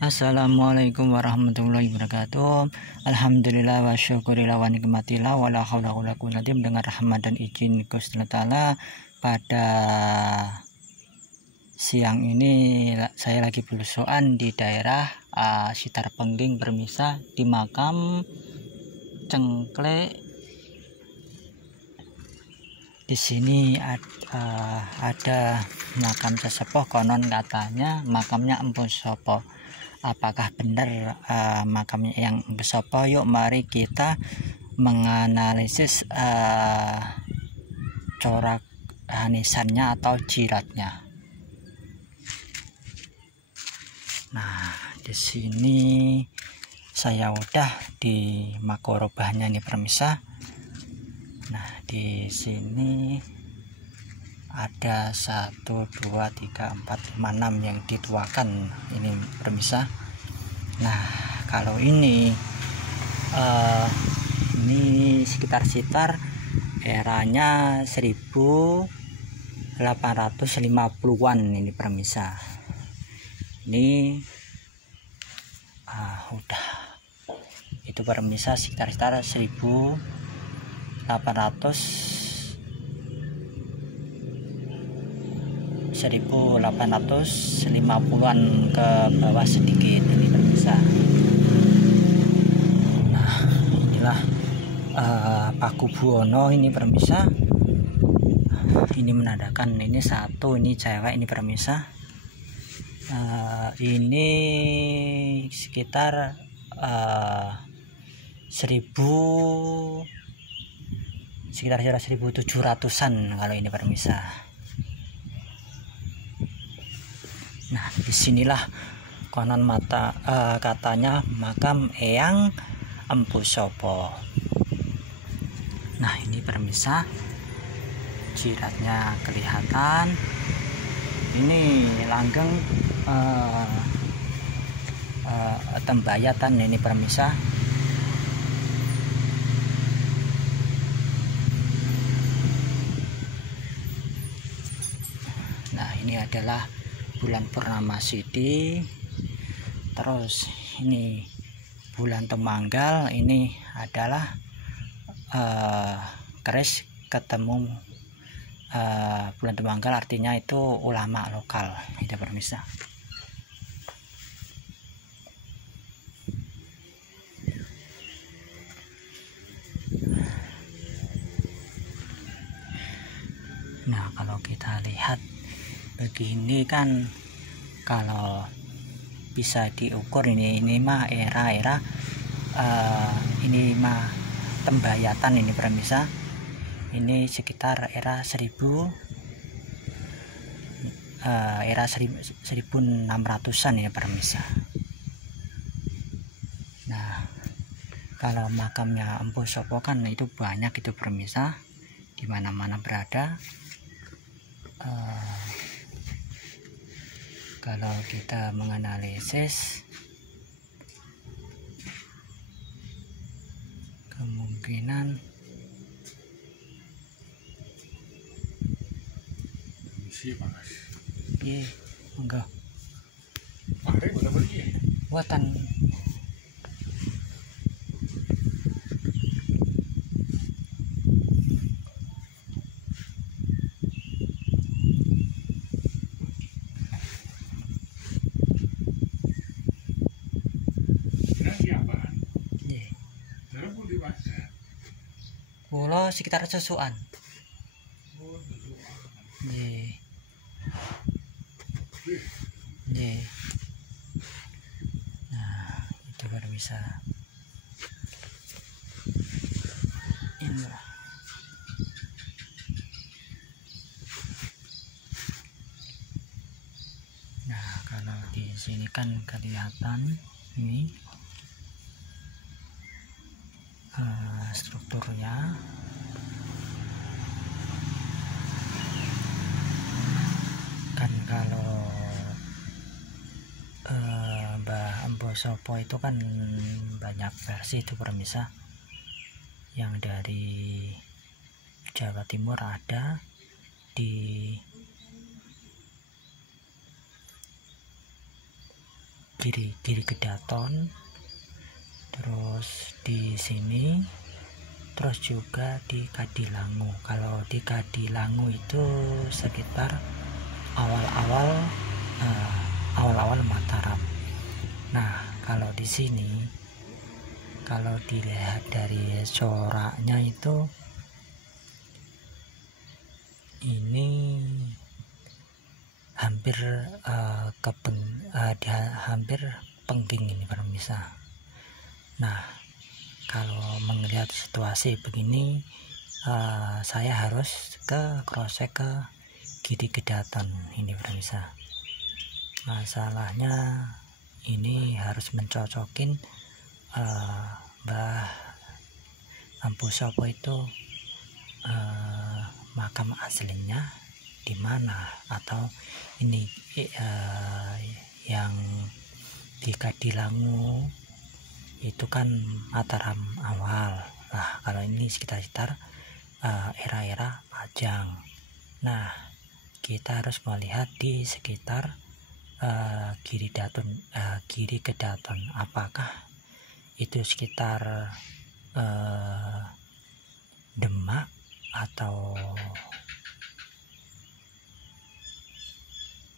Assalamualaikum warahmatullahi wabarakatuh. Alhamdulillah wa syukurillah wa nikmatillah wa la haula wa la quwwata illa billah. Dengan rahmat dan izin Gusti Ta'ala, pada siang ini saya lagi belusuan di daerah Sitar Pengging Permisa, di makam Cengklek. Di sini ada makam sesepuh, konon katanya makamnya Empu Sopo. Apakah benar makamnya yang Empu Sopo? Yuk mari kita menganalisis corak nisannya atau jiratnya. Nah, di sini saya udah di makorobahnya nih permisa. Nah, di sini ada 1, 2, 3, 4, 5, 6 yang dituakan ini permisa. Nah, kalau ini sekitar eranya 1850-an ini permisa. Ini udah itu permisa sekitar 1850-an ke bawah sedikit ini permisa. Nah, inilah Paku Buwono ini permisa. Ini menandakan ini satu, ini cewek ini permisa. Ini sekitar 1700-an kalau ini permisa. Nah, disinilah konon katanya makam Eyang Empu Sopo. Nah, ini permisa, jiratnya kelihatan. Ini langgeng tembayatan ini permisa. Nah, ini adalah bulan purnama Sidi. Terus ini bulan Temanggal, ini adalah keris ketemu bulan Temanggal, artinya itu ulama lokal itu permisa. Nah, kalau kita lihat begini kan, kalau bisa diukur ini mah era ini mah tembayatan ini permisa. Ini sekitar era 1600-an ya permisa. Nah, kalau makamnya Empu Sopo kan itu banyak itu permisa, di mana-mana berada. Kalau kita menganalisis, kemungkinan iya enggak buatan pulau sekitar sesuan. Nah, itu baru bisa. Inilah. Nah, kalau di sini kan kelihatan ini strukturnya. Kan kalau Mbah Empu Sopo itu kan banyak versi itu permisa. Yang dari Jawa Timur ada, di Giri Kedaton, terus di sini, terus juga di Kadilangu. Kalau di Kadilangu itu sekitar awal-awal Mataram. Nah, kalau di sini, kalau dilihat dari coraknya itu ini hampir hampir Pengging ini pemirsa. Nah, kalau melihat situasi begini, saya harus cross-check ke Giri Kedaton ini pemirsa. Masalahnya ini harus mencocokin Mbah Empu Sopo itu makam aslinya di mana, atau ini yang di Kadilangu itu kan Mataram awal. Nah, kalau ini sekitar era-era Pajang. Nah, kita harus melihat di sekitar Giri Kedaton, apakah itu sekitar Demak atau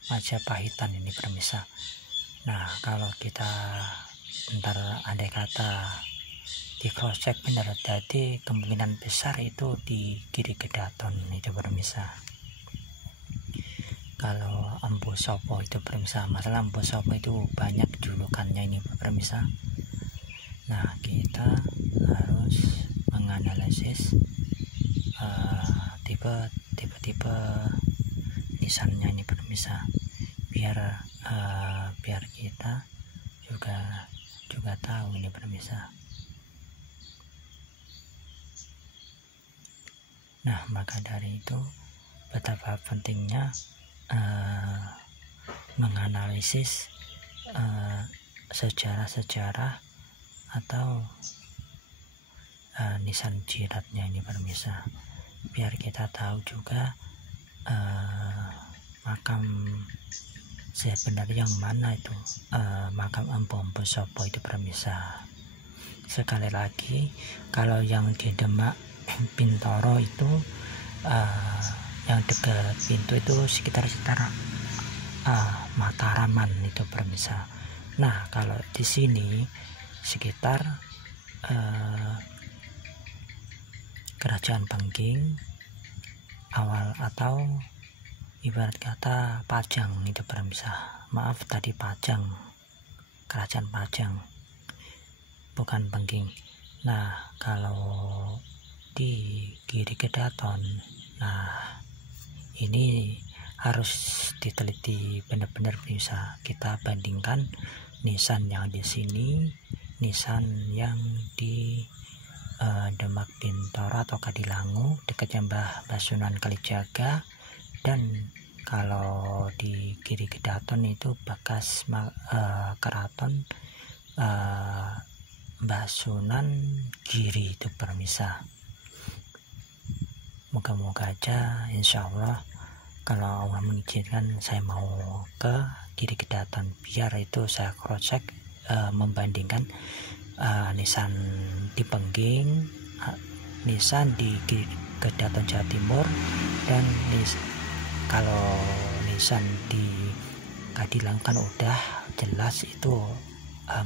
Majapahitan ini pemirsa. Nah, kalau kita ntar andai kata di cross check benar, jadi kemungkinan besar itu di Giri Kedaton itu pemirsa. Kalau Empu Sopo itu pemirsa, masalah Empu Sopo itu banyak julukannya ini pemirsa. Nah, kita harus menganalisis tipe nisannya ini pemirsa, biar kita juga tahu ini pemirsa. Nah, maka dari itu betapa pentingnya menganalisis sejarah atau nisan jiratnya ini pemirsa, biar kita tahu juga makam sebenarnya yang mana itu makam Empu Sopo itu pemirsa. Sekali lagi, kalau yang di Demak Bintoro itu yang dekat pintu itu sekitar Mataraman itu pemirsa. Nah, kalau di sini sekitar Kerajaan Pengging awal, atau ibarat kata Pajang itu pemirsa. Maaf tadi Pajang, Kerajaan Pajang, bukan Pengging. Nah, kalau di Giri Kedaton, nah ini harus diteliti benar-benar bisa kita bandingkan nisan yang di sini, nisan yang di Demak Bintoro atau Kadilangu dekatnya Mbah Sunan Kalijaga, dan kalau di Giri Kedaton itu bekas keraton Mbah Sunan Giri itu pemirsa. Moga-moga aja insya Allah kalau Allah mengizinkan saya mau ke Giri Kedaton, biar itu saya cross check membandingkan nisan di Pengging, nisan di Giri Kedaton Jawa Timur, dan kalau nisan di Kadilangu kan udah jelas itu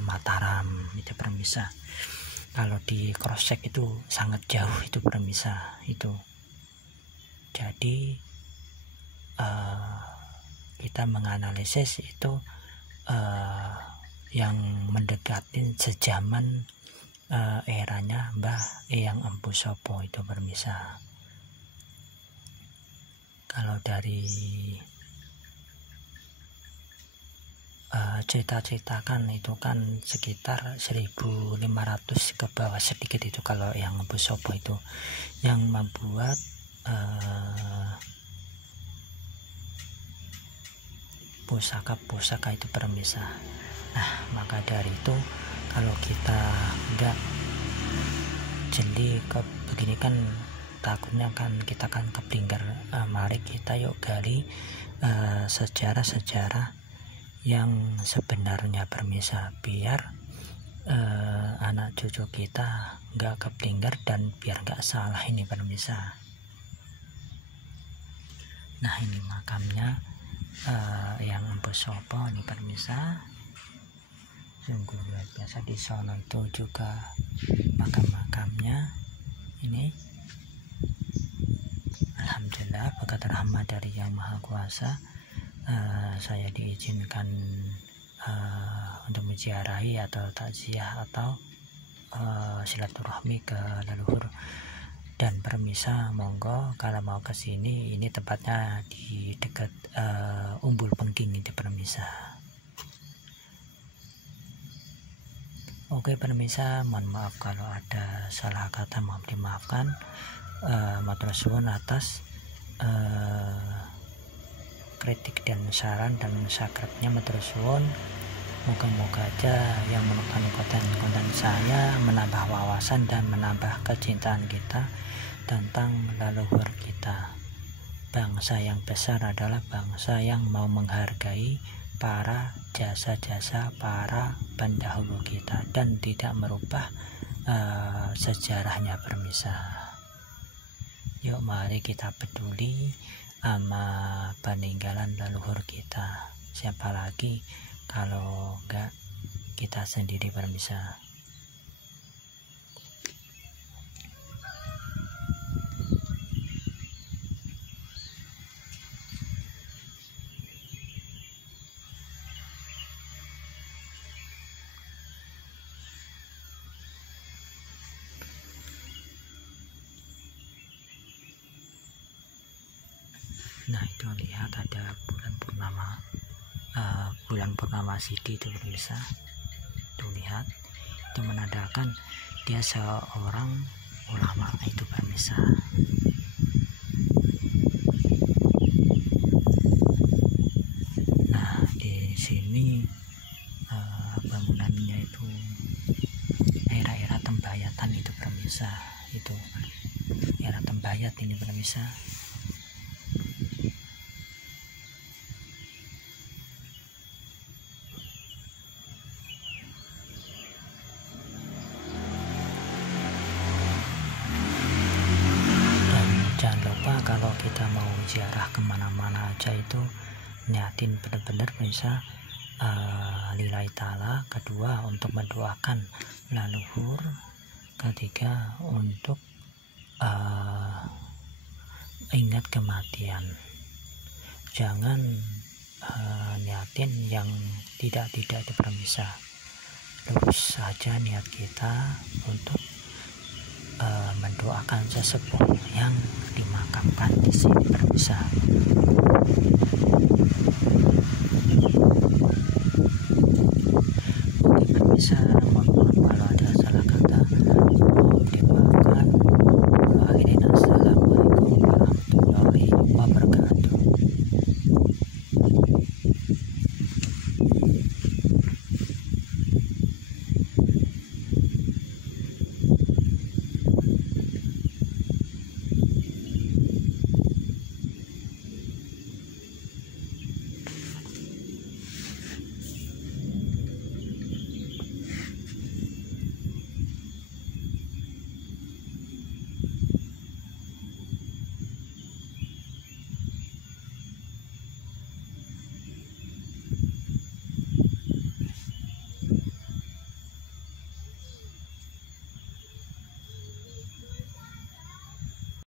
Mataram itu pemirsa. Kalau di cross check itu sangat jauh itu pemirsa itu. Jadi kita menganalisis itu yang mendekati sejaman eranya Mbah Eyang Empu Sopo itu pemirsa. Kalau dari cerita-ceritakan itu kan sekitar 1500 ke bawah sedikit itu kalau yang Empu Sopo itu yang membuat pusaka itu pemirsa. Nah, maka dari itu kalau kita enggak jeli ke begini kan takutnya kan kita kan keblinger. Mari kita yuk gali sejarah-sejarah yang sebenarnya permisa, biar anak cucu kita nggak keblinger dan biar nggak salah ini permisa. Nah ini makamnya yang Empu Sopo ini permisa, sungguh luar biasa. Di sono itu juga makam-makamnya ini. Alhamdulillah berkat rahmat dari Yang Maha Kuasa, saya diizinkan untuk menziarahi atau takziah atau silaturahmi ke leluhur. Dan permisa, monggo kalau mau ke sini, ini tempatnya di dekat Umbul Pengking itu permisa. Oke permisa, mohon maaf kalau ada salah kata, mohon dimaafkan. Matur suwun atas kritik dan saran dan subscribe-nya, matur suwun. Moga-moga aja yang menonton konten saya menambah wawasan dan menambah kecintaan kita tentang leluhur kita. Bangsa yang besar adalah bangsa yang mau menghargai para jasa-jasa para pendahulu kita dan tidak merubah sejarahnya permisa. Yuk mari kita peduli sama peninggalan leluhur kita. Siapa lagi kalau enggak kita sendiri permisa. Nah itu lihat ada bulan purnama Sidi itu bisa tuh lihat, itu menandakan dia seorang ulama itu permisa. Nah di sini bangunannya itu era-era Tembayatan itu permisa, itu era Tembayat ini permisa. Jangan lupa kalau kita mau ziarah kemana-mana aja itu niatin benar-benar bisa lillahi ta'ala. Kedua untuk mendoakan leluhur. Ketiga untuk ingat kematian. Jangan niatin yang tidak itu permisa. Lurus saja niat kita untuk mendoakan sesepuh yang dimakamkan di sini permisa.